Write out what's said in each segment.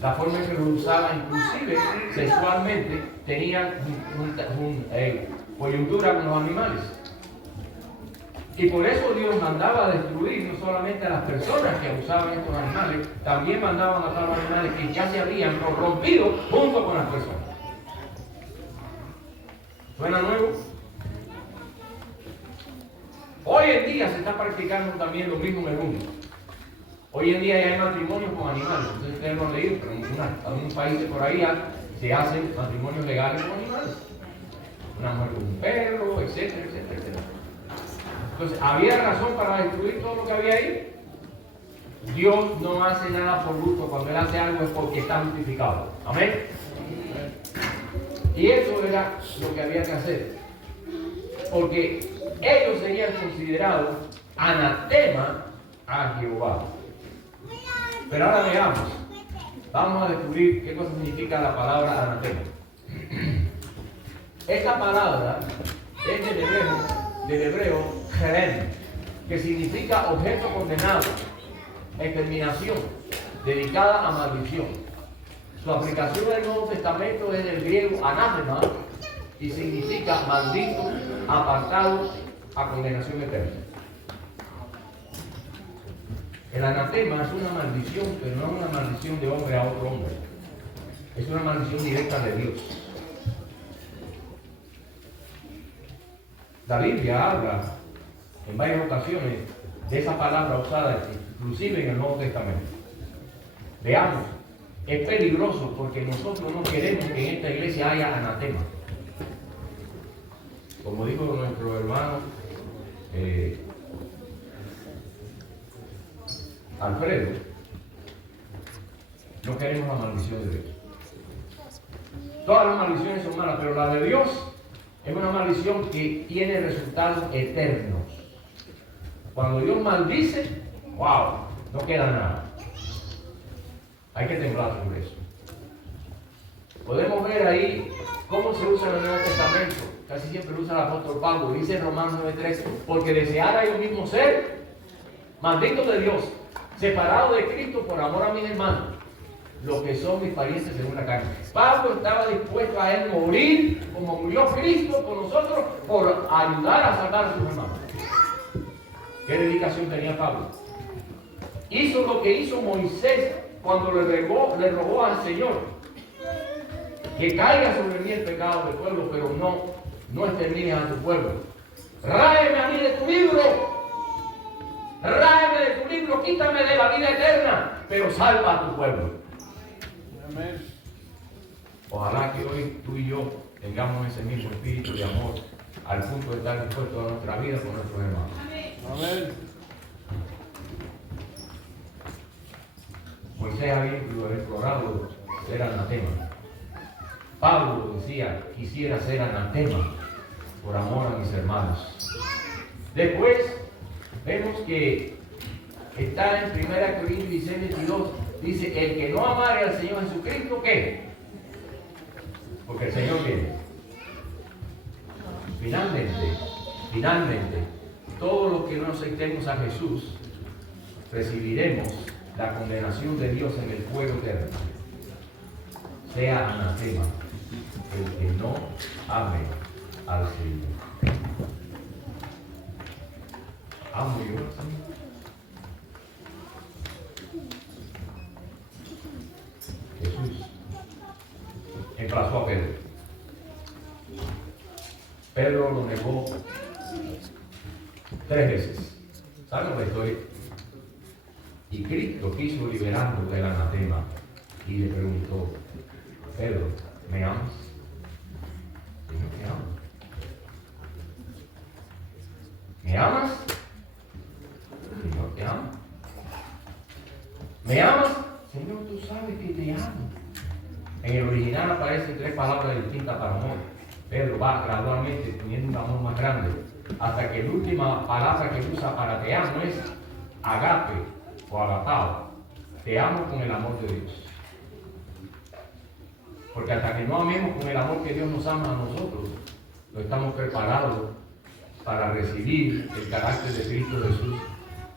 la forma en que lo usaban, inclusive sexualmente, tenían coyuntura con los animales. Y por eso Dios mandaba a destruir no solamente a las personas que abusaban de estos animales, también mandaba a matar a los animales que ya se habían corrompido junto con las personas. ¿Suena nuevo? Hoy en día se está practicando también lo mismo en el mundo. Hoy en día ya hay matrimonios con animales. Entonces ustedes lo han leído, pero en algunos países por ahí se hacen matrimonios legales con animales. Una mujer con un perro, etcétera, etcétera, etcétera. Entonces, ¿había razón para destruir todo lo que había ahí? Dios no hace nada por gusto. Cuando Él hace algo es porque está justificado. Amén. Y eso era lo que había que hacer. Porque ellos serían considerados anatema a Jehová. Pero ahora veamos. Vamos a descubrir qué cosa significa la palabra anatema. Esta palabra es del hebreo jerem, que significa objeto condenado, exterminación, dedicada a maldición. Su aplicación en el Nuevo Testamento es del griego anátema y significa maldito, apartado a condenación eterna. El anatema es una maldición, pero no es una maldición de hombre a otro hombre. Es una maldición directa de Dios. La Biblia habla en varias ocasiones de esa palabra usada, inclusive en el Nuevo Testamento. Veamos, es peligroso porque nosotros no queremos que en esta iglesia haya anatema. Como dijo nuestro hermano Alfredo, no queremos la maldición de Dios. Todas las maldiciones son malas, pero la de Dios es una maldición que tiene resultados eternos. Cuando Dios maldice, wow, no queda nada. Hay que temblar sobre eso. Podemos ver ahí cómo se usa en el Nuevo Testamento. Casi siempre lo usa el apóstol Pablo. Dice en Romanos 9:13, porque deseara yo mismo ser maldito de Dios, separado de Cristo por amor a mis hermanos, los que son mis parientes según la carne. Pablo estaba dispuesto a él morir como murió Cristo por nosotros, por ayudar a salvar a sus hermanos. ¿Qué dedicación tenía Pablo? Hizo lo que hizo Moisés cuando le rogó al Señor, que caiga sobre mí el pecado del pueblo, pero no extermines a tu pueblo. Ráeme a mí de tu libro. Ráeme de tu libro, quítame de la vida eterna, pero salva a tu pueblo. Amén. Ojalá que hoy tú y yo tengamos ese mismo espíritu de amor al punto de estar dispuestos a nuestra vida con nuestros hermanos. Amén. Moisés había explorado ser anatema. Pablo decía, quisiera ser anatema por amor a mis hermanos. Después vemos que está en 1 Corintios 16:22, dice, el que no amare al Señor Jesucristo, ¿qué? Porque el Señor viene. Finalmente, todos los que no aceptemos a Jesús, recibiremos la condenación de Dios en el fuego eterno. Sea anatema el que no ame al Señor. ¿Amo yo al Señor? Jesús emplazó a Pedro. Pedro lo negó 3 veces. ¿Saben la historia? Y Cristo quiso liberarlo del anatema y le preguntó, Pedro, ¿me amas? Señor, ¿me amas? ¿Me amas? Señor, ¿te amo? ¿Me amas? Señor, tú sabes que te amo. En el original aparecen 3 palabras distintas para amor. Pedro va gradualmente teniendo un amor más grande, hasta que la última palabra que usa para te amo es agape o agapao. Te amo con el amor de Dios. Porque hasta que no amemos con el amor que Dios nos ama a nosotros, no estamos preparados para recibir el carácter de Cristo Jesús,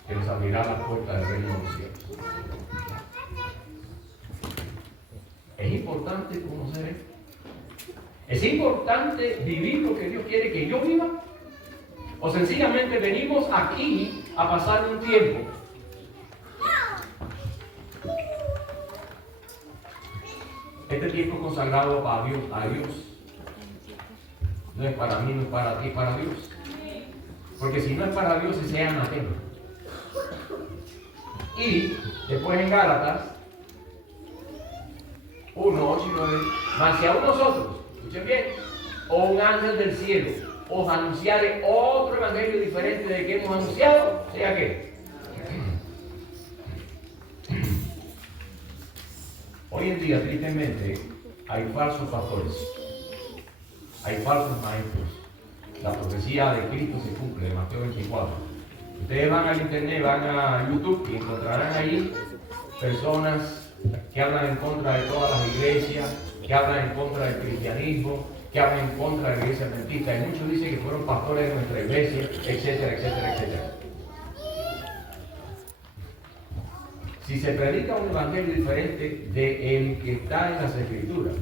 que nos abrirá la puerta del reino de los cielos. Es importante conocer esto. Es importante vivir lo que Dios quiere que yo viva. O sencillamente venimos aquí a pasar un tiempo. Este tiempo consagrado para Dios, a Dios. No es para mí, no es para ti, es para Dios. Porque si no es para Dios, ese es anatema. Y después en Gálatas 1, 8 y 9, mas si aún nosotros, escuchen bien, o un ángel del cielo os anunciare otro evangelio diferente del que hemos anunciado, ¿sea qué? Hoy en día, tristemente, hay falsos pastores, hay falsos maestros. La profecía de Cristo se cumple, de Mateo 24. Ustedes van al internet, van a YouTube y encontrarán ahí personas que hablan en contra de todas las iglesias, que hablan en contra del cristianismo, que hablan en contra de la iglesia adventista. Y muchos dicen que fueron pastores de nuestra iglesia, etcétera, etcétera, etcétera. Si se predica un evangelio diferente de el que está en las escrituras,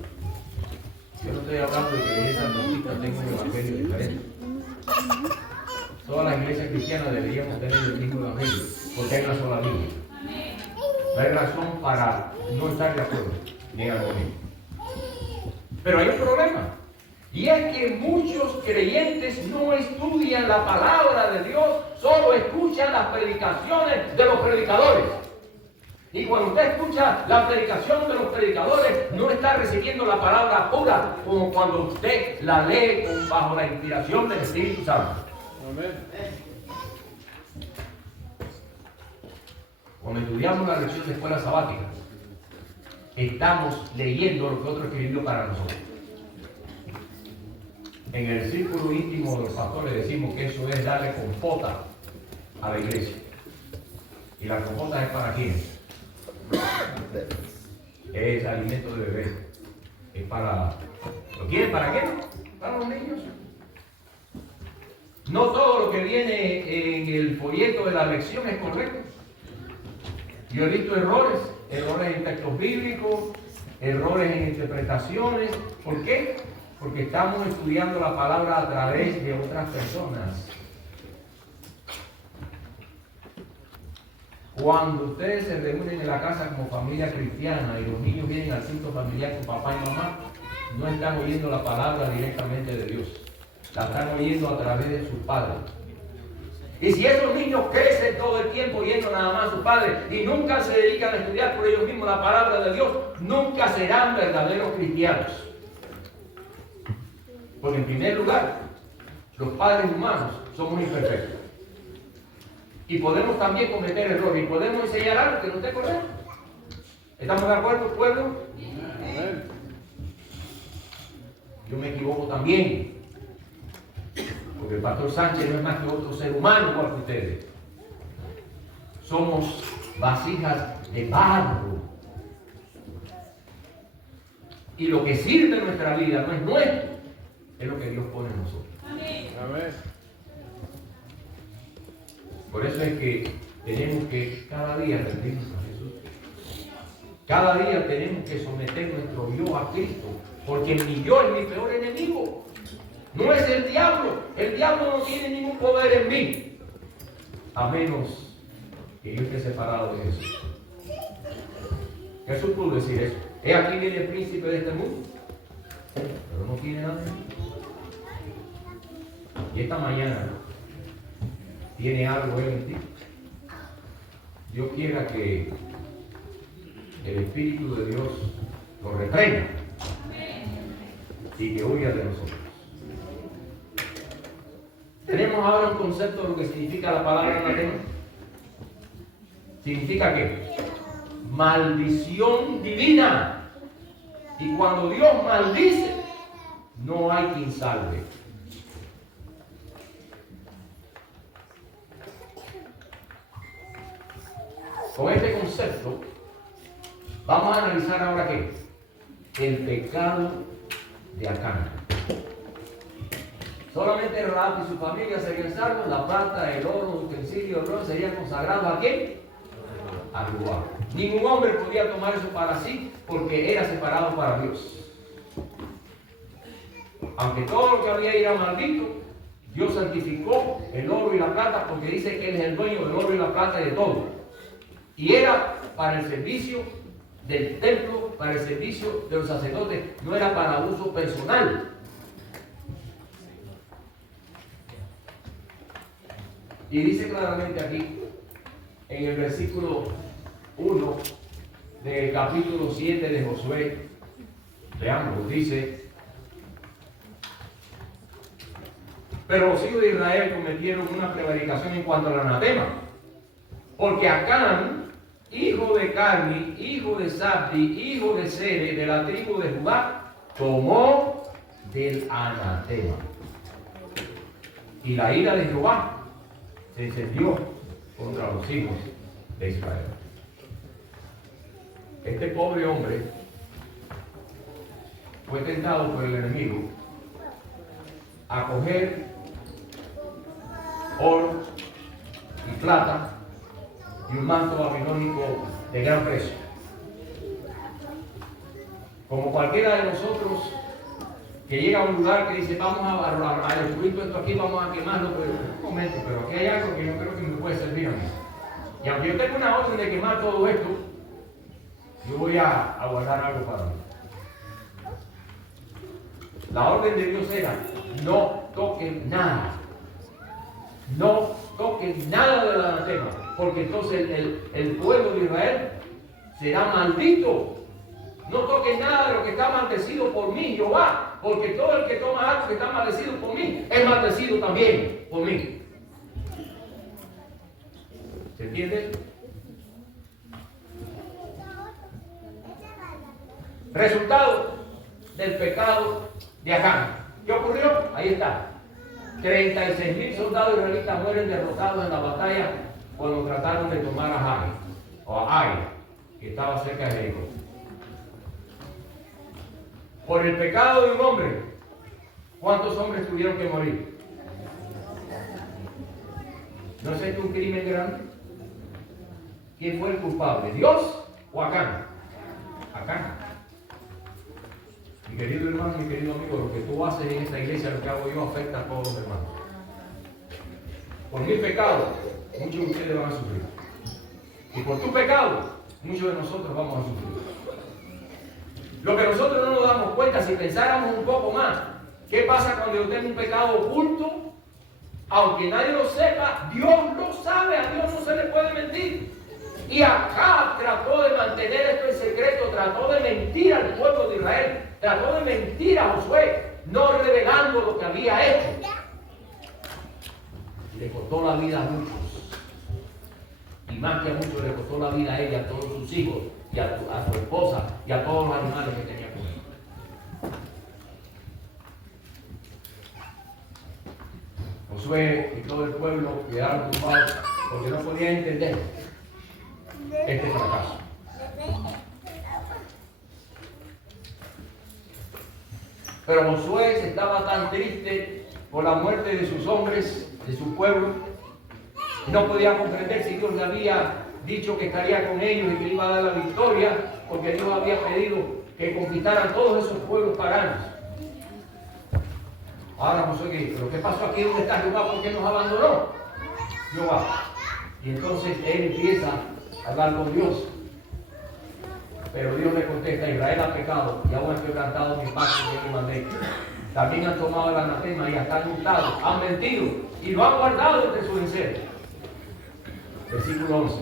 yo no estoy hablando de que la iglesia adventista tenga un evangelio diferente. Todas las iglesias cristianas deberíamos tener el mismo evangelio, porque hay una sola línea. No hay razón para no estar de acuerdo ni en armonía. Pero hay un problema, y es que muchos creyentes no estudian la palabra de Dios, solo escuchan las predicaciones de los predicadores. Y cuando usted escucha la predicación de los predicadores, no está recibiendo la palabra pura, como cuando usted la lee bajo la inspiración del Espíritu Santo. Amén. Cuando estudiamos la lección de escuela sabática, estamos leyendo lo que otro escribió para nosotros. En el círculo íntimo de los pastores decimos que eso es darle compota a la iglesia. ¿Y la compota es para quién? Es alimento de bebé. Es para... ¿Lo quieren para qué? Para los niños. No todo lo que viene en el folleto de la lección es correcto. Yo he visto errores en textos bíblicos, errores en interpretaciones. ¿Por qué? Porque estamos estudiando la palabra a través de otras personas. Cuando ustedes se reúnen en la casa como familia cristiana y los niños vienen al culto familiar con papá y mamá, no están oyendo la palabra directamente de Dios. La están oyendo a través de sus padres. Y si esos niños crecen todo el tiempo oyendo nada más a sus padres y nunca se dedican a estudiar por ellos mismos la palabra de Dios, nunca serán verdaderos cristianos. Porque en primer lugar, los padres humanos somos imperfectos. Y podemos también cometer errores y podemos enseñar algo que no esté correcto. ¿Estamos de acuerdo, pueblo? Amén. Yo me equivoco también. Porque el pastor Sánchez no es más que otro ser humano igual que ustedes. Somos vasijas de barro. Y lo que sirve en nuestra vida no es nuestro, es lo que Dios pone en nosotros. Amén. Por eso es que tenemos que cada día rendirnos a Jesús. Cada día tenemos que someter nuestro yo a Cristo, porque mi yo es mi peor enemigo. No es el diablo. El diablo no tiene ningún poder en mí, a menos que yo esté separado de Jesús. Jesús pudo decir eso. He aquí viene el príncipe de este mundo, pero no tiene nada en mí. Y esta mañana tiene algo él en ti. Dios quiera que el Espíritu de Dios lo reprenda y que huya de nosotros. Tenemos ahora un concepto de lo que significa la palabra anatema. ¿Significa qué? Maldición divina. Y cuando Dios maldice, no hay quien salve. Con este concepto, vamos a analizar ahora qué? El pecado de Acán. Solamente Rahab y su familia serían salvos, la plata, el oro, los utensilios, el oro serían consagrados ¿a quién? A Jehová. Ningún hombre podía tomar eso para sí porque era separado para Dios. Aunque todo lo que había era maldito, Dios santificó el oro y la plata porque dice que Él es el dueño del oro y la plata y de todo. Y era para el servicio del templo, para el servicio de los sacerdotes, no era para uso personal. Y dice claramente aquí, en el versículo 1 del capítulo 7 de Josué, leamos, dice: pero los hijos de Israel cometieron una prevaricación en cuanto al anatema, porque Acán, hijo de Carmi, hijo de Sabdi, hijo de Sere, de la tribu de Judá, tomó del anatema. Y la ira de Jehová se encendió contra los hijos de Israel. Este pobre hombre fue tentado por el enemigo a coger oro y plata y un manto babilónico de gran precio. Como cualquiera de nosotros que llega a un lugar que dice: vamos a destruir todo esto aquí, vamos a quemarlo, pero un momento, pero aquí hay algo que yo creo que me puede servir a mí. Y aunque yo tengo una orden de quemar todo esto, yo voy a guardar algo para mí. La orden de Dios era: no toquen nada. No toquen nada del anatema, porque entonces el pueblo de Israel será maldito. No toquen nada de lo que está maldecido por mí, Jehová, porque todo el que toma algo que está maldecido por mí es maldecido también por mí. ¿Se entiende? Resultado del pecado de Acán. ¿Qué ocurrió? Ahí está. 36,000 soldados israelitas mueren derrotados en la batalla cuando trataron de tomar a Jai, o a Ai, que estaba cerca de Jericó. Por el pecado de un hombre, ¿cuántos hombres tuvieron que morir? ¿No es esto un crimen grande? ¿Quién fue el culpable? ¿Dios o Acán? Acán. Mi querido hermano, mi querido amigo, lo que tú haces en esta iglesia, lo que hago yo, afecta a todos los hermanos. Por mi pecado, muchos de ustedes van a sufrir. Y por tu pecado, muchos de nosotros vamos a sufrir. Lo que nosotros no nos damos cuenta, si pensáramos un poco más, ¿qué pasa cuando yo tengo un pecado oculto? Aunque nadie lo sepa, Dios lo sabe, a Dios no se le puede mentir. Y Acab trató de mantener esto en secreto, trató de mentir al pueblo de Israel, trató de mentir a Josué, no revelando lo que había hecho. Le costó la vida a muchos. Y más que a muchos le costó la vida a ella, a todos sus hijos, y a su esposa, y a todos los animales que tenía con él. Josué y todo el pueblo quedaron turbados porque no podían entender este fracaso. Pero Josué estaba tan triste por la muerte de sus hombres, de su pueblo, y no podía comprender si Dios le había dicho que estaría con ellos y que le iba a dar la victoria, porque Dios había pedido que conquistaran todos esos pueblos paganos. Ahora Josué, ¿pero qué pasó aquí? ¿Dónde está Jehová? ¿Por qué nos abandonó Jehová? Y entonces él empieza a hablar con Dios. Pero Dios le contesta: Israel ha pecado y aún han quebrantado mi pacto que yo le mandé. También han tomado el anatema y hasta han hurtado, han mentido y lo han guardado entre sus enseres. Versículo 11.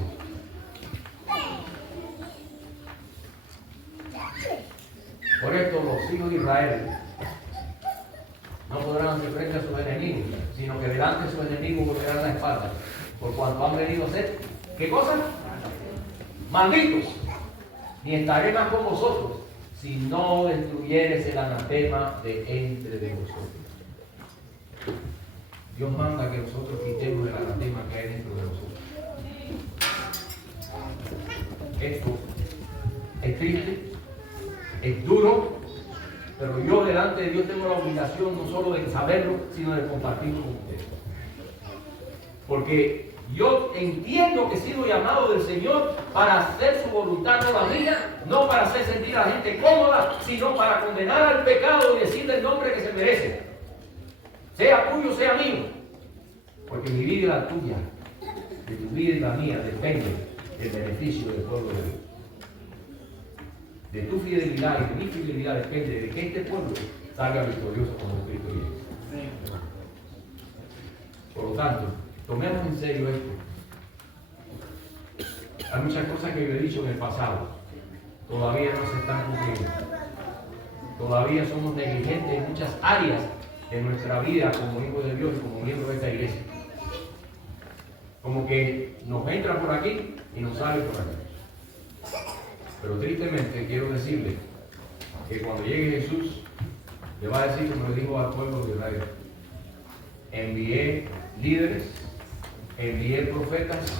Por esto los hijos de Israel no podrán hacer frente a sus enemigos, sino que delante de sus enemigos volverán la espalda, por cuanto han venido a ser, ¿qué cosa? Malditos. Ni estaré más con vosotros, si no destruyeres el anatema de entre de vosotros. Dios manda que nosotros quitemos el anatema que hay dentro de nosotros. Esto es triste, es duro, pero yo delante de Dios tengo la obligación no solo de saberlo, sino de compartirlo con ustedes. Porque Yo entiendo que he sido llamado del Señor para hacer su voluntad, no la mía, no para hacer sentir a la gente cómoda, sino para condenar al pecado y decirle el nombre que se merece. Sea tuyo, sea mío. Porque mi vida y la tuya, de tu vida y la mía, depende del beneficio del pueblo de Dios. De tu fidelidad y de mi fidelidad depende de que este pueblo salga victorioso como Cristo viene. Por lo tanto, tomemos en serio esto. Hay muchas cosas que yo he dicho en el pasado. Todavía no se están cumpliendo. Todavía somos negligentes en muchas áreas de nuestra vida como hijos de Dios y como miembros de esta iglesia. Como que nos entra por aquí y nos sale por aquí. Pero tristemente quiero decirle que cuando llegue Jesús, le va a decir como le dijo al pueblo de Israel: envié líderes, envié profetas,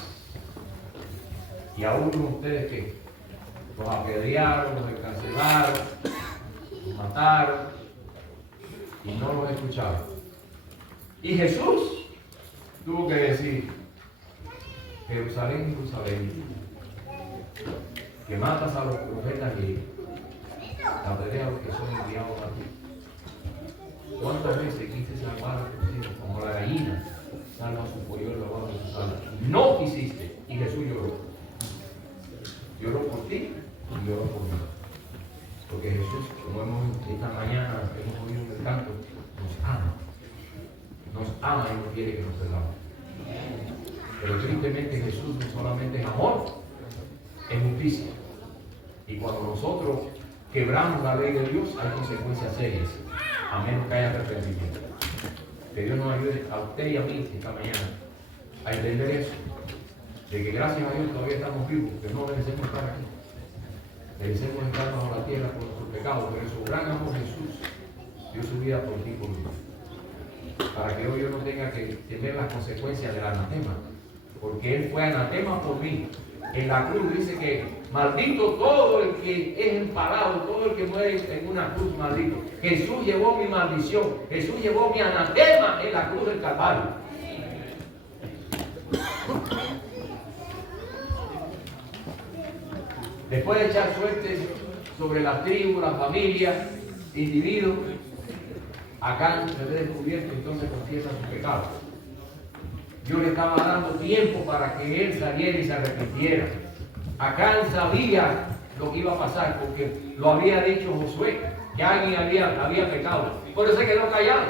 y aún ustedes que los apedrearon, los encarcelaron, los mataron, y no los escucharon. Y Jesús tuvo que decir: Jerusalén, Jerusalén, que matas a los profetas y apedreas a los que son enviados a ti. ¿Cuántas veces quise salvar a tus hijos como la gallina salva a su polluelo abajo de su sala? No quisiste. Y Jesús lloró. Lloró por ti y lloró por mí. Porque Jesús, como esta mañana hemos oído en el canto, nos ama. Nos ama y no quiere que nos perdamos. Pero tristemente Jesús no solamente es amor, es justicia. Y cuando nosotros quebramos la ley de Dios, hay consecuencias serias, a menos que haya arrepentimiento. Que Dios nos ayude a usted y a mí esta mañana a entender eso, de que gracias a Dios todavía estamos vivos, que no merecemos estar aquí. Merecemos estar bajo la tierra por nuestros pecados, pero en su gran amor Jesús dio su vida por ti y por mí. Para que hoy yo no tenga que tener las consecuencias del anatema, porque Él fue anatema por mí. En la cruz dice que maldito todo el que es empalado, todo el que muere en una cruz, maldito. Jesús llevó mi maldición, Jesús llevó mi anatema en la cruz del Calvario. Después de echar suertes sobre la tribu, la familia, individuos, Acán se ve descubierto, entonces confiesa su pecado. Dios le estaba dando tiempo para que él saliera y se arrepintiera. Acán sabía lo que iba a pasar porque lo había dicho Josué, que alguien había pecado. Por eso se quedó callado.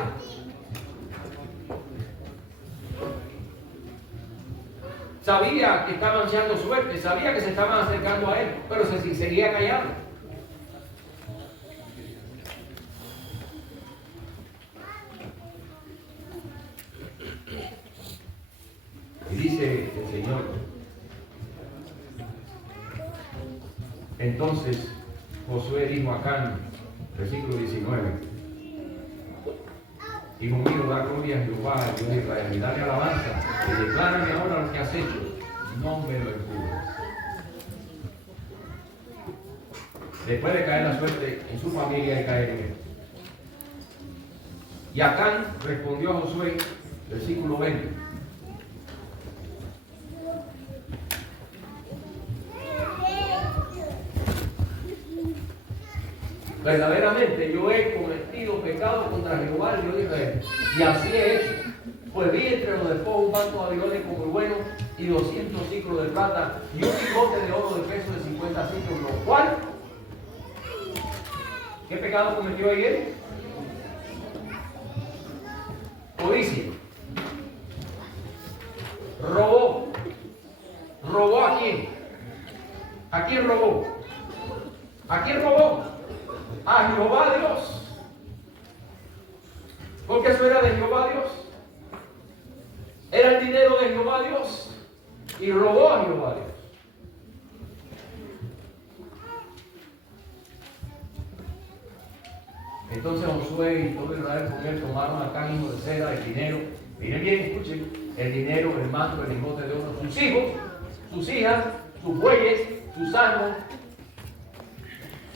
Sabía que estaban echando suerte, sabía que se estaban acercando a él, pero se seguía callado. Y dice el Señor: entonces Josué dijo a Acán, versículo 19: hijo mío, da gloria a Jehová, Dios de Israel, y dale alabanza, y declárame ahora lo que has hecho, no me lo encubras. Después de caer la suerte en su familia y caer en él. Y Acán respondió a Josué, versículo 20: verdaderamente yo he cometido pecado contra Jehová, el Dios de Israel, y así he hecho. Pues vi entre los despojos un banco babilónico muy bueno y 200 ciclos de plata y un lingote de oro de peso de 50 ciclos, lo cual, ¿qué pecado cometió ahí él? Codicia. Robó. ¿Robó a quién? ¿A quién robó? ¿A quién robó? A Jehová Dios. Porque eso era de Jehová Dios. Era el dinero de Jehová Dios. Y robó a Jehová Dios. Entonces Josué y todo Israel con él tomaron a Acán, hijo de Zera, el dinero. Miren bien, escuchen. El dinero, el manto, el lingote de oro, sus hijos, sus hijas, sus bueyes, sus asnos,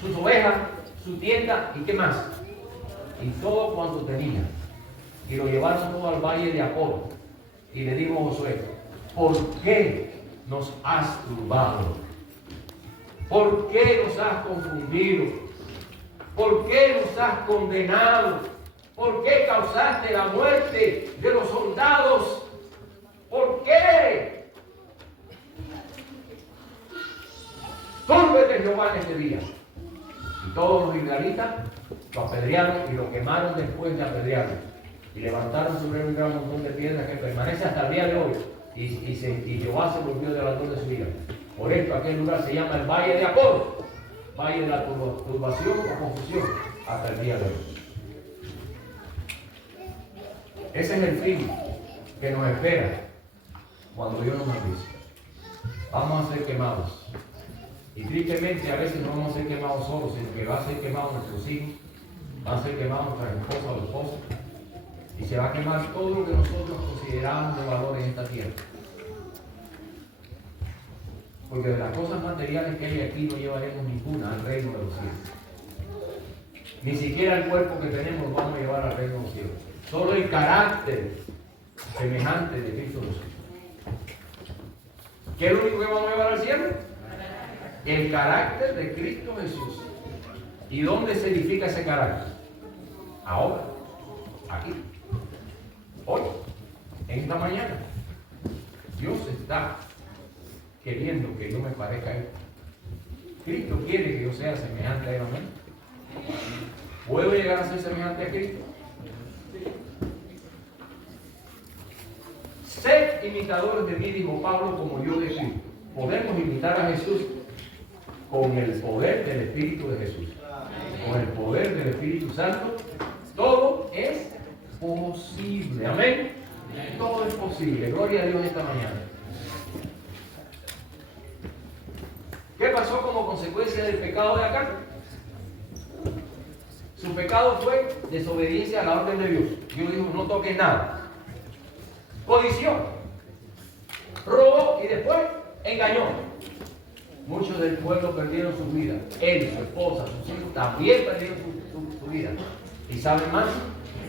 sus ovejas, su tienda y qué más. Y todo cuanto tenía. Y lo llevaron todo al valle de Acor. Y le dijo Josué: ¿por qué nos has turbado? ¿Por qué nos has confundido? ¿Por qué nos has condenado? ¿Por qué causaste la muerte de los soldados? ¿Por qué? Túrbete Jehová en este día. Y todos los israelitas lo apedrearon y lo quemaron después de apedrearlo. Y levantaron sobre él un gran montón de piedras que permanece hasta el día de hoy. Y Jehová se volvió debator de su vida. Por esto aquel lugar se llama el Valle de Acor, Valle de la turbación o confusión, hasta el día de hoy. Ese es el fin que nos espera cuando Dios nos maldice. Vamos a ser quemados. Y tristemente a veces no vamos a ser quemados solos, sino que va a ser quemados nuestros hijos, va a ser quemados nuestras esposas o esposos, y se va a quemar todo lo que nosotros consideramos de valor en esta tierra. Porque de las cosas materiales que hay aquí no llevaremos ninguna al reino de los cielos. Ni siquiera el cuerpo que tenemos lo vamos a llevar al reino de los cielos. Solo el carácter semejante de Cristo Jesús. ¿Qué es lo único que vamos a llevar al cielo? El carácter de Cristo Jesús. ¿Y dónde se edifica ese carácter? Ahora, aquí, hoy, en esta mañana. Dios está queriendo que yo me parezca a Él. Cristo quiere que yo sea semejante a Él. ¿Amén? ¿Puedo llegar a ser semejante a Cristo? Sed imitadores de mí, dijo Pablo, como yo de Cristo. Podemos imitar a Jesús con el poder del Espíritu de Jesús. Con el poder del Espíritu Santo. Todo es posible. Amén. Todo es posible. Gloria a Dios esta mañana. ¿Qué pasó como consecuencia del pecado de Acán? Su pecado fue desobediencia a la orden de Dios. Dios dijo, no toques nada. Codició, robó y después engañó. Muchos del pueblo perdieron su vida. Él, su esposa, sus hijos también perdieron su vida. ¿Y saben más?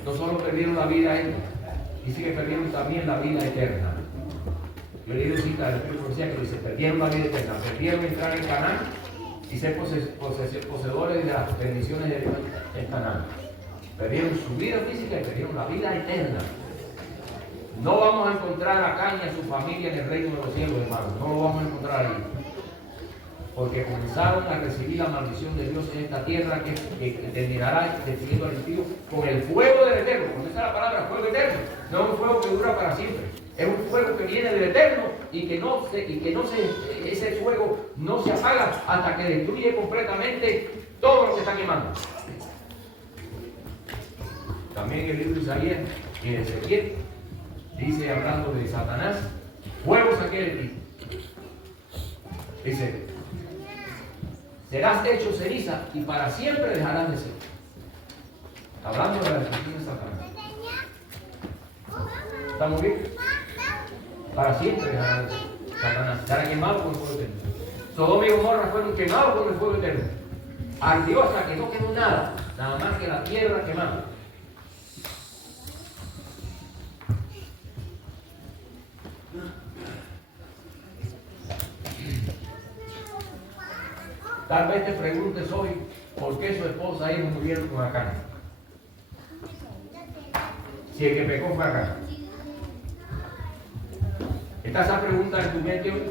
No solo perdieron la vida ellos, dice que perdieron también la vida eterna. Yo leí una cita del Espíritu Profecía que dice, perdieron la vida eterna, perdieron entrar en Canaán y ser poseedores de las bendiciones de Dios en Canaán. Perdieron su vida física y perdieron la vida eterna. No vamos a encontrar a Acán y a su familia en el reino de los cielos, hermanos. No lo vamos a encontrar ahí. Porque comenzaron a recibir la maldición de Dios en esta tierra que terminará destruyendo al impío con el fuego del Eterno. Con esa es la palabra, fuego eterno. No es un fuego que dura para siempre. Es un fuego que viene del Eterno y ese fuego no se apaga hasta que destruye completamente todo lo que está quemando. También el libro de Isaías y de Ezequiel dice, hablando de Satanás, fuego saqué de ti. Dice, serás hecho ceniza y para siempre dejarás de ser. Hablando de la destrucción de Satanás. ¿Estamos bien? Para siempre dejarás de ser. Satanás será quemado con el fuego eterno. Sodoma y Gomorra fueron quemados con el fuego eterno. Ardió hasta que no quedó nada más que la tierra quemada. Tal vez te preguntes hoy por qué su esposa y hijos murieron con Acán. Si el que pecó fue Acán. ¿Está esa pregunta en tu mente hoy?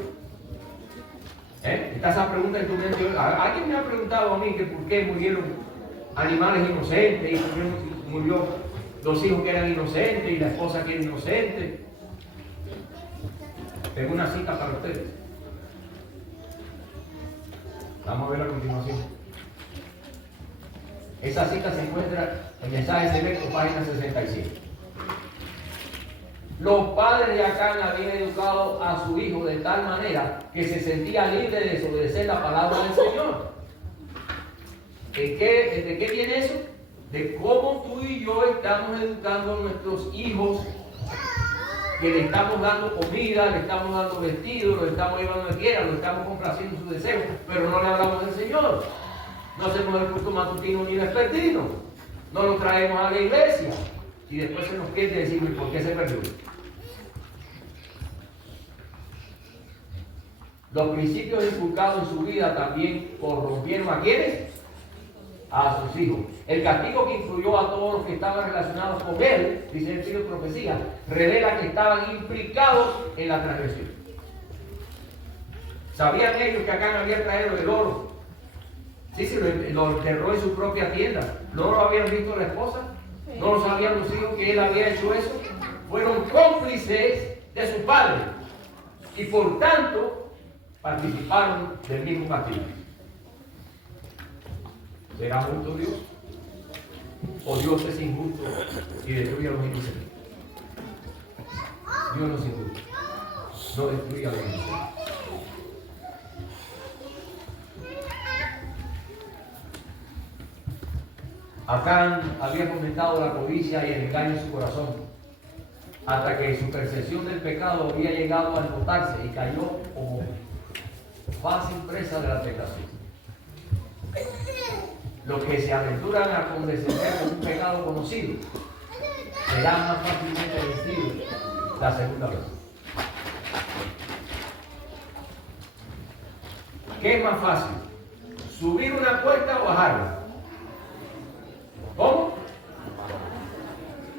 ¿Está esa pregunta en tu mente hoy? ¿Alguien me ha preguntado a mí que por qué murieron animales inocentes y por qué murió los hijos que eran inocentes y la esposa que era inocente? Tengo una cita para ustedes. Vamos a ver a continuación. Esa cita se encuentra en Mensajes Selectos, página 67. Los padres de Acán habían educado a su hijo de tal manera que se sentía libre de desobedecer la palabra del Señor. ¿De qué viene eso? De cómo tú y yo estamos educando a nuestros hijos, que le estamos dando comida, le estamos dando vestidos, lo estamos llevando donde quiera, lo estamos complaciendo sus deseos, pero no le hablamos del Señor. No hacemos el culto matutino ni vespertino. No lo traemos a la iglesia. Y después se nos quiere decir, ¿por qué se perdió? Los principios inculcados en su vida también corrompieron ¿a quiénes? A sus hijos. El castigo que influyó a todos los que estaban relacionados con él, dice el libro de profecía, revela que estaban implicados en la transgresión. ¿Sabían ellos que Acán había traído el oro? Sí, lo enterró en su propia tienda. ¿No lo habían visto la esposa? ¿No lo sabían los hijos que él había hecho eso? Fueron cómplices de su padre y por tanto participaron del mismo castigo. ¿Será justo Dios? ¿O Dios es injusto y destruye a los inocentes? Dios no es injusto, no destruye a los inocentes. Acán había fomentado la codicia y el engaño en su corazón, hasta que su percepción del pecado había llegado a embotarse y cayó como fácil presa de la tentación. Los que se aventuran a condescender con un pecado conocido serán más fácilmente vencidos la segunda vez. ¿Qué es más fácil? ¿Subir una puerta o bajarla? ¿Cómo?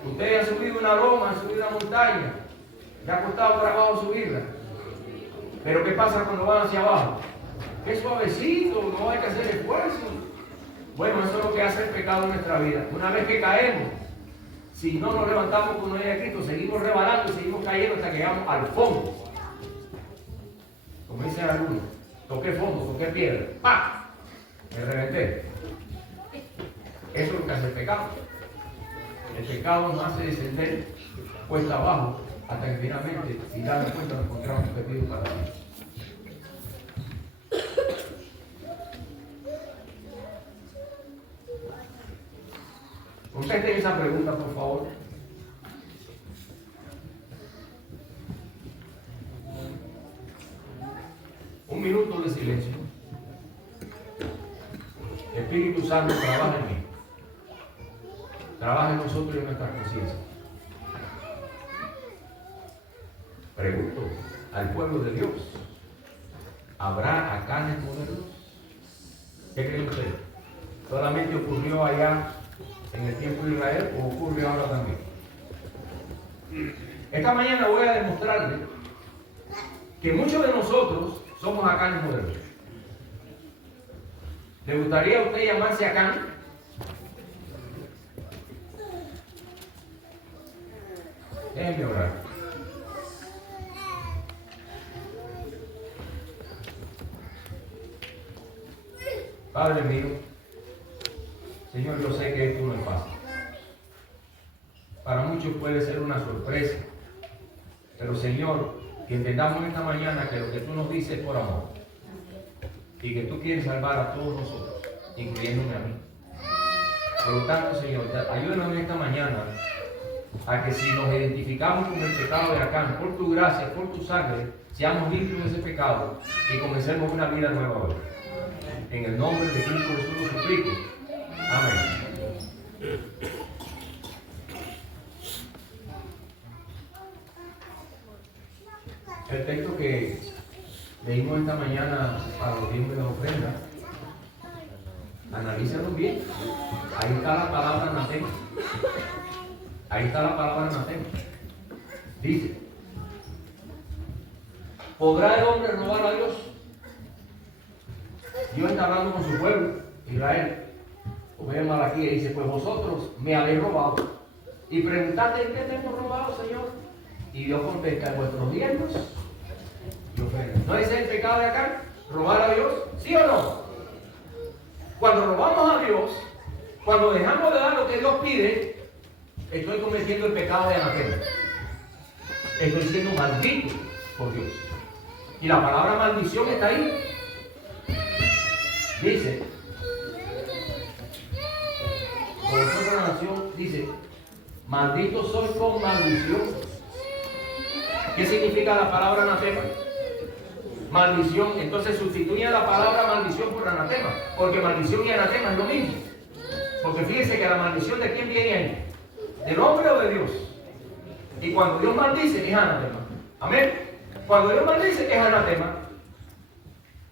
Ustedes han subido una loma, han subido una montaña, le ha costado trabajo subirla. Pero ¿qué pasa cuando van hacia abajo? Es suavecito, no hay que hacer esfuerzo. Bueno, eso es lo que hace el pecado en nuestra vida. Una vez que caemos, si no nos levantamos con el de Cristo, seguimos rebalando y seguimos cayendo hasta que llegamos al fondo. Como dicen algunos, toqué fondo, toqué piedra, ¡pah! Me reventé. Eso es lo que hace el pecado. El pecado nos hace descender cuesta abajo hasta que finalmente, sin darnos cuenta, nos encontramos perdidos para Dios. Contesten esa pregunta, por favor. Un minuto de silencio. El Espíritu Santo trabaja en mí. Trabaja en nosotros y en nuestra conciencia. Pregunto al pueblo de Dios: ¿habrá Acanes modernos? ¿Qué creen ustedes? ¿Solamente ocurrió allá en el tiempo de Israel o ocurre ahora también? Esta mañana voy a demostrarles que muchos de nosotros somos Acanes modernos. ¿Le gustaría a usted llamarse Acán? Déjenme orar. Padre mío, Señor, yo sé que esto no es fácil. Para muchos puede ser una sorpresa. Pero Señor, que entendamos esta mañana que lo que tú nos dices es por amor. Y que tú quieres salvar a todos nosotros, incluyéndome a mí. Por lo tanto, Señor, ayúdanos en esta mañana a que si nos identificamos con el pecado de Acán, por tu gracia, por tu sangre, seamos limpios de ese pecado y comencemos una vida nueva hoy. En el nombre de Cristo Jesús lo suplico. Amén. El texto que leímos esta mañana para los diezmos de la ofrenda, analízalo bien. Ahí está la palabra anatema. Ahí está la palabra anatema. Dice: ¿podrá el hombre robar a Dios? Dios está hablando con su pueblo, Israel. Como ve Malaquí y dice: pues vosotros me habéis robado. Y preguntaste: ¿en qué te hemos robado, Señor? Y Dios contesta: en vuestros diezmos y ofrendas. ¿No es el pecado de acá? ¿Robar a Dios? ¿Sí o no? Cuando robamos a Dios, cuando dejamos de dar lo que Dios pide, estoy cometiendo el pecado de anatema. Estoy siendo maldito por Dios. Y la palabra maldición está ahí. Dice, por otra nación, dice: maldito soy con maldición. ¿Qué significa la palabra anatema? Maldición. Entonces sustituye la palabra maldición por anatema, porque maldición y anatema es lo mismo. Porque fíjense que la maldición, ¿de quién viene ahí? ¿Del hombre o de Dios? Y cuando Dios maldice, es anatema. Amén. Cuando Dios maldice, es anatema.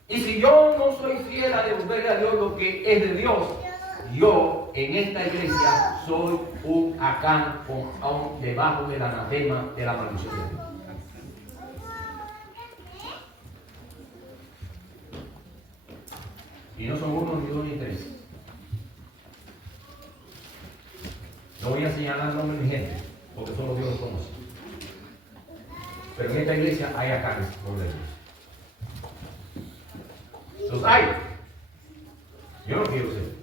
Y si yo no soy fiel a devolverle a Dios lo que es de Dios, yo en esta iglesia soy un Acán debajo del anatema de la maldición de Dios. Y no son uno, ni dos, ni tres. No voy a señalar nombres ni gente, porque solo Dios los conoce. Pero en esta iglesia hay Acanes por Dios. Los hay. Yo no quiero ser.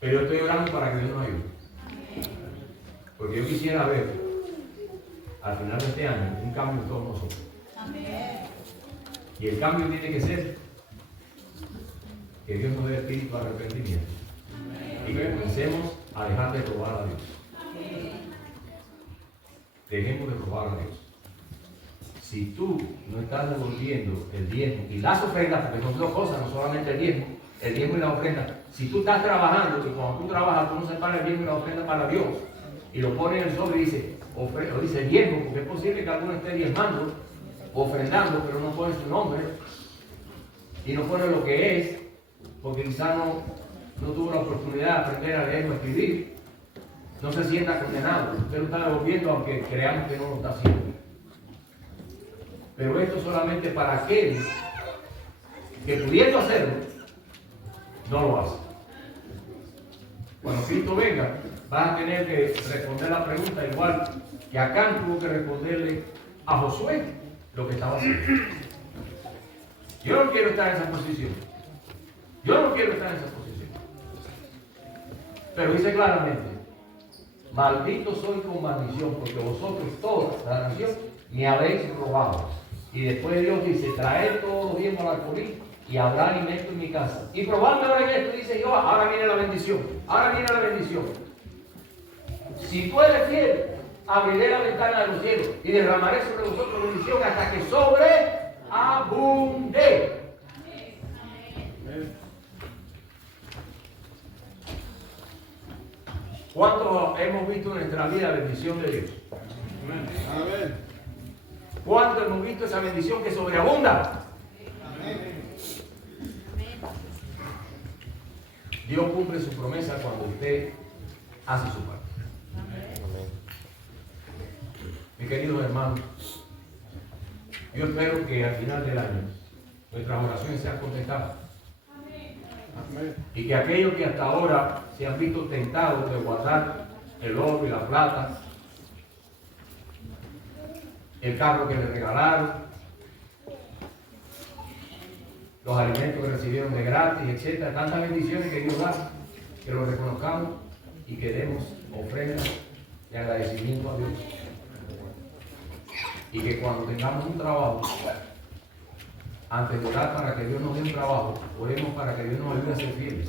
Pero yo estoy orando para que Dios nos ayude. Porque yo quisiera ver, al final de este año, un cambio en todos nosotros. Y el cambio tiene que ser que Dios nos dé espíritu de arrepentimiento. Y que comencemos a dejar de robar a Dios. Dejemos de robar a Dios. Si tú no estás devolviendo el diezmo y las ofrendas, porque son dos cosas, no solamente el diezmo y la ofrenda. Si tú estás trabajando, y cuando tú trabajas, tú no separas el diezmo y la ofrenda para Dios, y lo pones en el sobre y dice diezmo, porque es posible que alguno esté diezmando, ofrendando, pero no pone su nombre, y no pone lo que es, porque quizás no tuvo la oportunidad de aprender a leer o a escribir, no se sienta condenado. Usted lo está devolviendo aunque creamos que no lo está haciendo. Pero esto solamente para aquel que pudiendo hacerlo, no lo hace. Cuando Cristo venga, vas a tener que responder la pregunta igual que Acán tuvo que responderle a Josué lo que estaba haciendo. Yo no quiero estar en esa posición. Yo no quiero estar en esa posición. Pero dice claramente, maldito soy con maldición, porque vosotros toda la nación me habéis robado. Y después Dios dice, traed todos los diezmos al alfolí y habrá alimento en mi casa. Y probadme ahora en esto, dice Jehová, ahora viene la bendición. Ahora viene la bendición. Si tú eres fiel, abriré la ventana de los cielos y derramaré sobre vosotros bendición hasta que sobreabunde. ¿Cuánto hemos visto en nuestra vida la bendición de Dios? Amén. ¿Cuánto hemos visto esa bendición que sobreabunda? Amén. Dios cumple su promesa cuando usted hace su parte. Amén. Mis queridos hermanos, yo espero que al final del año nuestras oraciones sean contestadas. Amén. Y que aquellos que hasta ahora se han visto tentados de guardar el oro y la plata, el carro que les regalaron, los alimentos que recibieron de gratis, etcétera, tantas bendiciones que Dios da, que lo reconozcamos y que demos ofrendas de agradecimiento a Dios. Y que cuando tengamos un trabajo, antes de orar para que Dios nos dé un trabajo, oremos para que Dios nos ayude a ser fieles.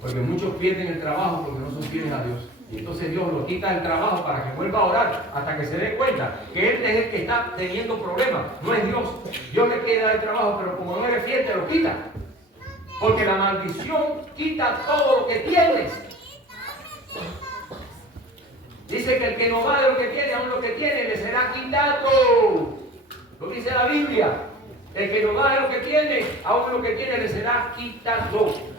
Porque muchos pierden el trabajo porque no son fieles a Dios. Y entonces Dios lo quita del trabajo para que vuelva a orar hasta que se dé cuenta que Él es el que está teniendo problemas, no es Dios. Dios le quiere dar el trabajo, pero como no eres fiel, te lo quita. Porque la maldición quita todo lo que tienes. Dice que el que no va de lo que tiene, aún lo que tiene, le será quitado. Lo dice la Biblia. El que no da de lo que tiene, aún lo que tiene, le será quitado.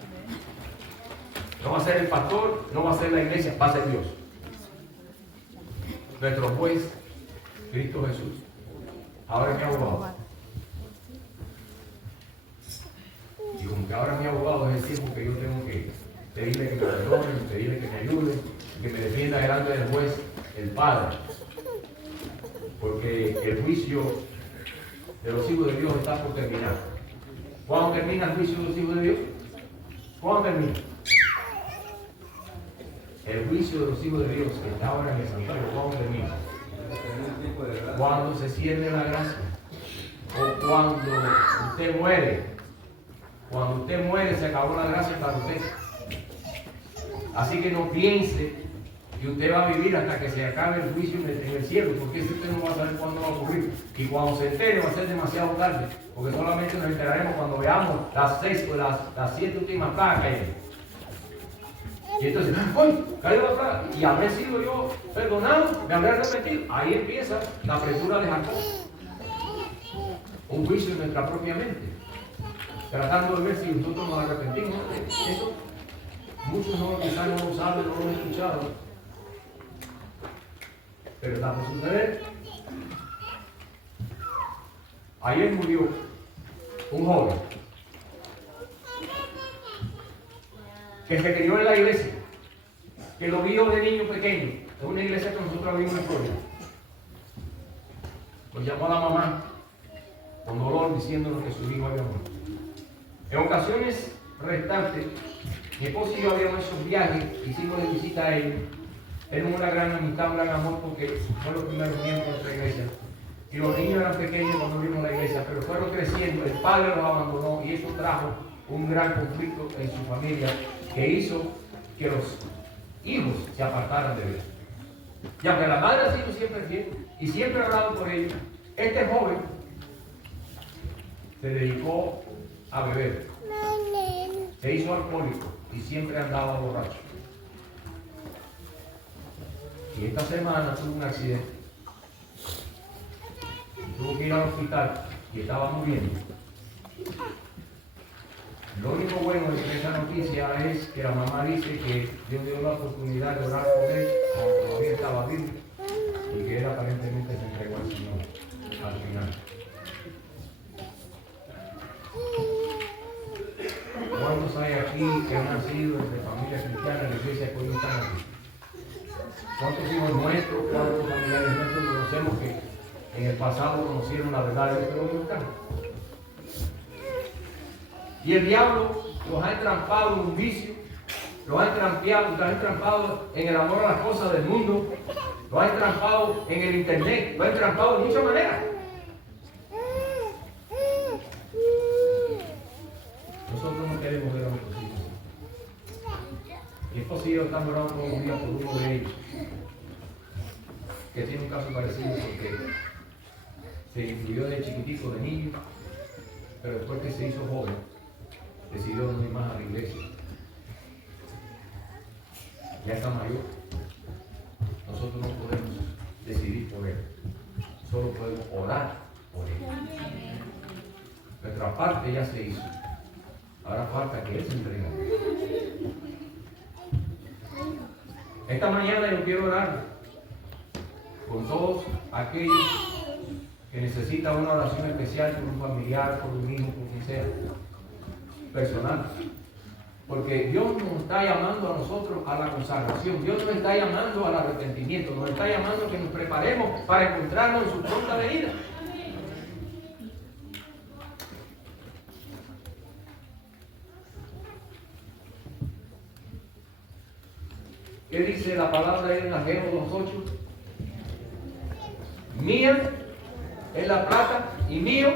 No va a ser el pastor, no va a ser la iglesia, va a ser Dios. Nuestro juez, Cristo Jesús. Ahora es mi abogado. Y como que ahora mi abogado es el tiempo que yo tengo que pedirle que me perdone, pedirle que me ayude, que me defienda delante del juez, el Padre. Porque el juicio de los hijos de Dios está por terminar. ¿Cuándo termina el juicio de los hijos de Dios? ¿Cuándo termina? El juicio de los hijos de Dios que está ahora en el santuario, ¿cuándo termina? Cuando se cierre la gracia. O cuando usted muere. Cuando usted muere se acabó la gracia para usted. Así que no piense que usted va a vivir hasta que se acabe el juicio en el cielo, porque si usted no va a saber cuándo va a ocurrir. Y cuando se entere va a ser demasiado tarde, porque solamente nos enteraremos cuando veamos las 7 últimas plagas caer. Y entonces, ¡ay! Cayó la plaga. Y habré sido yo perdonado, me habré arrepentido. Ahí empieza la apretura de Jacob. Un juicio en nuestra propia mente. tratando de ver si nosotros nos arrepentimos. Eso muchos quizás no lo saben, no lo han escuchado, pero está por suceder. Ayer murió un joven que se crió en la iglesia, que lo vio de niño pequeño. Es una iglesia que nosotros vimos en Florida. Lo llamó a la mamá con dolor diciéndonos que su hijo había muerto. En ocasiones restantes, mi esposo y yo habíamos hecho viajes, hicimos de visita a ellos. Tenemos una gran amistad, un gran amor, porque fueron los primeros miembros de nuestra iglesia. Y los niños eran pequeños cuando vimos la iglesia, pero fueron creciendo, el padre los abandonó y eso trajo un gran conflicto en su familia que hizo que los hijos se apartaran de Dios. Y aunque la madre ha sido siempre fiel y siempre ha orado por ellos, este joven se dedicó a beber, se hizo alcohólico y siempre andaba borracho. Y esta semana tuvo un accidente, tuvo que ir al hospital y estaba muriendo. Lo único bueno de esa noticia es que la mamá dice que Dios dio la oportunidad de orar por él cuando todavía estaba vivo y que él aparentemente se entregó al Señor al final. ¿Cuántos hay aquí que han nacido entre familias cristianas en la iglesia que hoy no están aquí? ¿Cuántos hijos nuestros, cuántos familiares nuestros conocemos que en el pasado conocieron la verdad de Dios, pero no están? Y el diablo los ha entrampado en un vicio, los ha entrampado en el amor a las cosas del mundo, los ha entrampado en el internet, los ha entrampado de muchas maneras. Nosotros no queremos ver a nuestros hijos. Y es posible estar orando todos los días por uno de ellos, que tiene un caso parecido porque se influyó de chiquitico, de niño, pero después que se hizo joven, decidió no ir más a la iglesia. Ya está mayor. Nosotros no podemos decidir por él. Solo podemos orar por él. Nuestra parte ya se hizo. Ahora falta que él se entregue. Esta mañana yo quiero orar con todos aquellos que necesitan una oración especial por un familiar, por un hijo, por quien sea. Personal, porque Dios nos está llamando a nosotros a la consagración, Dios nos está llamando al arrepentimiento, nos está llamando a que nos preparemos para encontrarnos en su pronta venida. ¿Qué dice la palabra en Ageo 2:8? Mía es la plata y mío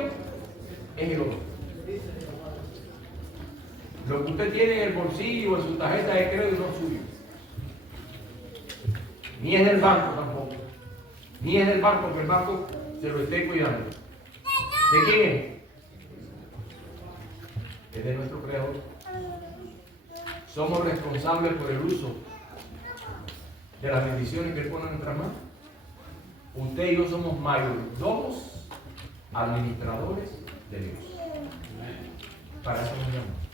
es el oro. Lo que usted tiene en el bolsillo o en su tarjeta de crédito no es suyo. Ni es del banco tampoco. Ni es del banco que el banco se lo esté cuidando. ¿De quién es? Es de nuestro Creador. Somos responsables por el uso de las bendiciones que Él pone en nuestras manos. Usted y yo somos mayordomos, administradores de Dios. Para eso nos llamamos.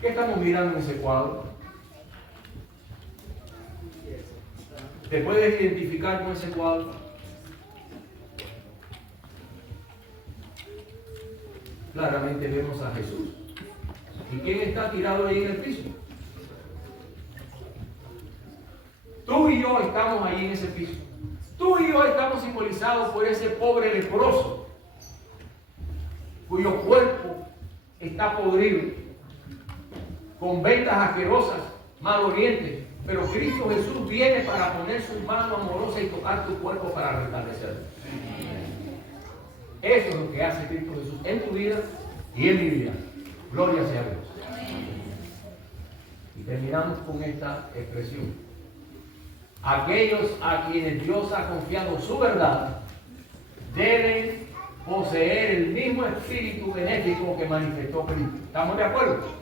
¿Qué estamos mirando en ese cuadro? ¿Te puedes identificar con ese cuadro? Claramente vemos a Jesús. ¿Y quién está tirado ahí en el piso? Tú y yo estamos ahí en ese piso. Tú y yo estamos simbolizados por ese pobre leproso, cuyo cuerpo está podrido, con vendas asquerosas, malolientes, pero Cristo Jesús viene para poner su mano amorosa y tocar tu cuerpo para restablecerlo. Eso es lo que hace Cristo Jesús en tu vida y en mi vida. Gloria sea a Dios. Y terminamos con esta expresión. Aquellos a quienes Dios ha confiado su verdad deben poseer el mismo espíritu benéfico que manifestó Cristo. ¿Estamos de acuerdo?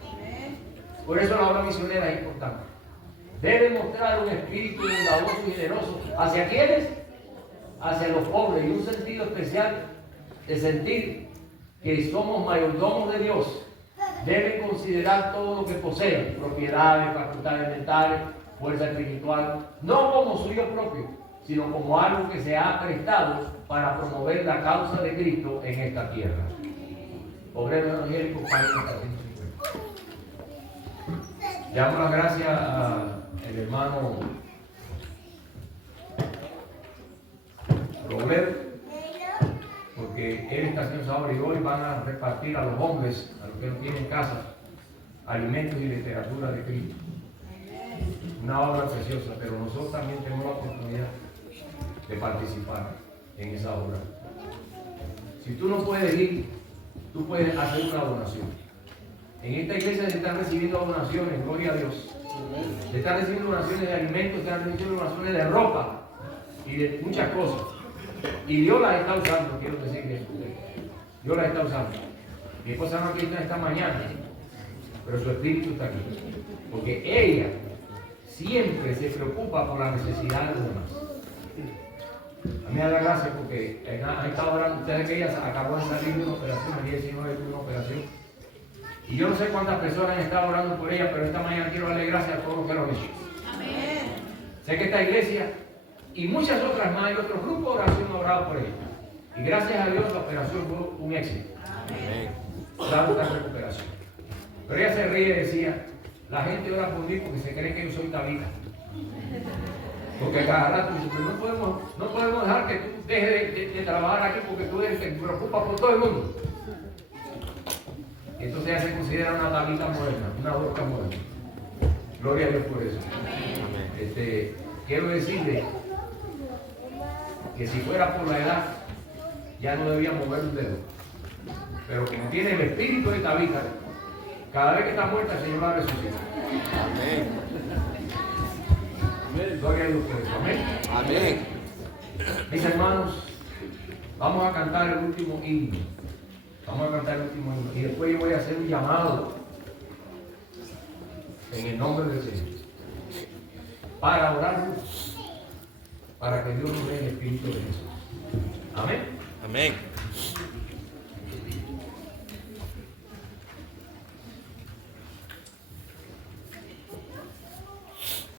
Por eso la obra misionera es importante. Debe mostrar un espíritu bondadoso y generoso. ¿Hacia quiénes? hacia los pobres y un sentido especial de sentir que somos mayordomos de Dios, deben considerar todo lo que poseen, propiedades, facultades mentales, fuerza espiritual, no como suyo propio, sino como algo que se ha prestado para promover la causa de Cristo en esta tierra. Obrero Evangélico, página 150. Damos las gracias al hermano Robert, porque él está haciendo ahora y hoy van a repartir a los hombres, a los que no tienen casa, alimentos y literatura de Cristo. Una obra preciosa, pero nosotros también tenemos la oportunidad de participar en esa obra. Si tú no puedes ir, tú puedes hacer una donación. En esta iglesia se están recibiendo donaciones, gloria a Dios. Se están recibiendo donaciones de alimentos, se están recibiendo donaciones de ropa y de muchas cosas. Y Dios las está usando, quiero decirle eso. Dios las está usando. Mi esposa no aquí está esta mañana, pero su espíritu está aquí. Porque ella siempre se preocupa por la necesidad de los demás. A mí me da gracia porque ha estado orando, ustedes que ella acabó de salir de una operación, el día 19 de una operación. Y yo no sé cuántas personas han estado orando por ella, pero esta mañana quiero darle gracias a todos los que lo han hecho. Amén. Sé que esta iglesia y muchas otras más y otros grupos de oración han orado por ella. Y gracias a Dios la operación fue un éxito. Amén. Dando esta recuperación. Pero ella se ríe y decía, la gente ora por mí porque se cree que yo soy Tabita. Porque cada rato dice, pero no podemos dejar que tú dejes de trabajar aquí porque tú te preocupas por todo el mundo. Entonces ella se considera una Tabita moderna, una Dorca moderna. Gloria a Dios por eso. Quiero decirle que si fuera por la edad, ya no debía mover un dedo. Pero como tiene el espíritu de Tabita, cada vez que está muerta, el Señor la resucita. Amén. Gloria a Dios por eso. Amén. Amén. Mis hermanos, vamos a cantar el último himno. Vamos a cantar el último himno. Y después yo voy a hacer un llamado en el nombre del Señor. Para orar, para que Dios nos dé el Espíritu de Jesús. Amén. Amén.